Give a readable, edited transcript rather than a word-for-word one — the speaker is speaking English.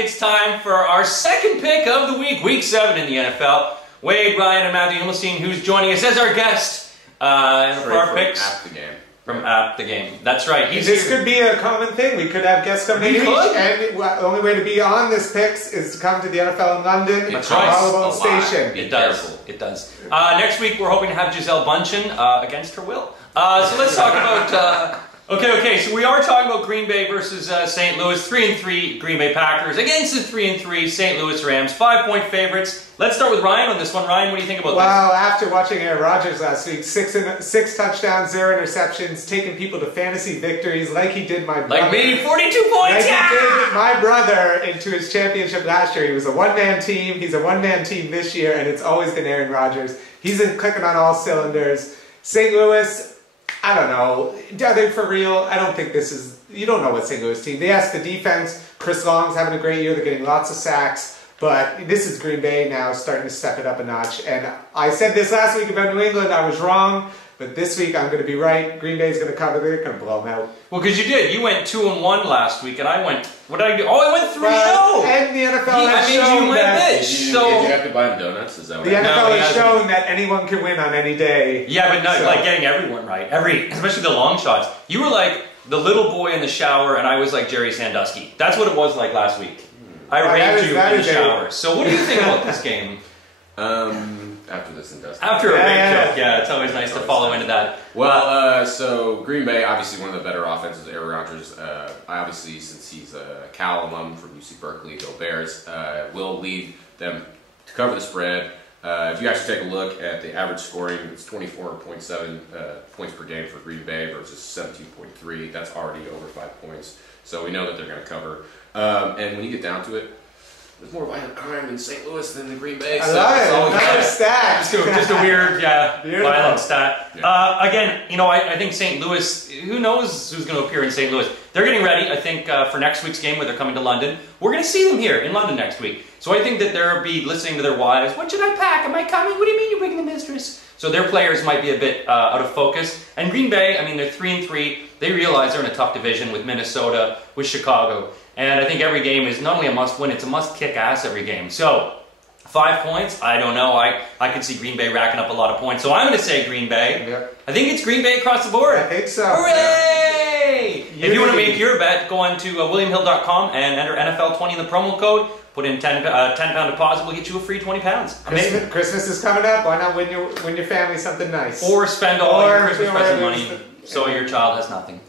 It's time for our second pick of the week, Week 7 in the NFL. Wade, Ryan, and Matthew Himelstein, who's joining us as our guest for our picks. At the game. From At the Game. That's right. This could be a common thing. We could have guests coming in each, and the only way to be on this picks is to come to the NFL in London. That's right. Station. It does. It does. Next week, we're hoping to have Giselle Bundchen against her will. So let's talk about... Okay, so we are talking about Green Bay versus St. Louis. 3-3 Green Bay Packers against the 3-3 St. Louis Rams. 5-point favorites. Let's start with Ryan on this one. Ryan, what do you think about this? Well, after watching Aaron Rodgers last week, six touchdowns, 0 interceptions, taking people to fantasy victories like he did my brother. Like me, 42 points! Like he did my brother into his championship last year. He was a one-man team. He's a one-man team this year, and it's always been Aaron Rodgers. He's been clicking on all cylinders. St. Louis... I don't know. Are they for real? I don't think this is... You don't know what St. Louis team. They asked the defense. Chris Long's having a great year. They're getting lots of sacks. But this is Green Bay now starting to step it up a notch. And I said this last week about New England. I was wrong. But this week I'm going to be right. Green Bay's going to cover. They're going to blow them out. Well, because you did. You went 2-1 last week, and I went... What did I do? Oh, I went 3-0! Well, and the NFL has shown that... Did you have to buy him donuts? Is that what the NFL has shown that anyone can win on any day. Yeah, but not like getting everyone right. Especially the long shots. You were like the little boy in the shower, and I was like Jerry Sandusky. That's what it was like last week. I raped you in the shower. So what do you think about this game? After this and dust. After a big joke, yeah, it's always nice to follow into that. Well, so Green Bay, obviously one of the better offenses. Aaron Rodgers, obviously since he's a Cal alum from UC Berkeley, go Bears, will lead them to cover the spread. If you actually take a look at the average scoring, it's 24.7 points per game for Green Bay versus 17.3. That's already over 5 points. So we know that they're going to cover. And when you get down to it, there's more violent crime in St. Louis than in Green Bay. I love it. Another stat. Just a weird, violent stat. Yeah. Again, I think St. Louis, who knows who's going to appear in St. Louis? They're getting ready, I think, for next week's game where they're coming to London. We're going to see them here in London next week. So I think that they'll be listening to their wives. What should I pack? Am I coming? What do you mean you're bringing the mistress? So their players might be a bit out of focus. And Green Bay, I mean, they're 3-3. They realize they're in a tough division with Minnesota, with Chicago. And I think every game is not only a must-win, it's a must-kick-ass every game. So, 5 points, I don't know. I could see Green Bay racking up a lot of points. So I'm going to say Green Bay. Yep. I think it's Green Bay across the board. I think so. Hooray! Yeah. If you want to make your bet, go on to williamhill.com and enter NFL20 in the promo code. Put in £10 deposit, we'll get you a free £20. Christmas is coming up. Why not win your family something nice? Or spend all your Christmas present money so your child has nothing.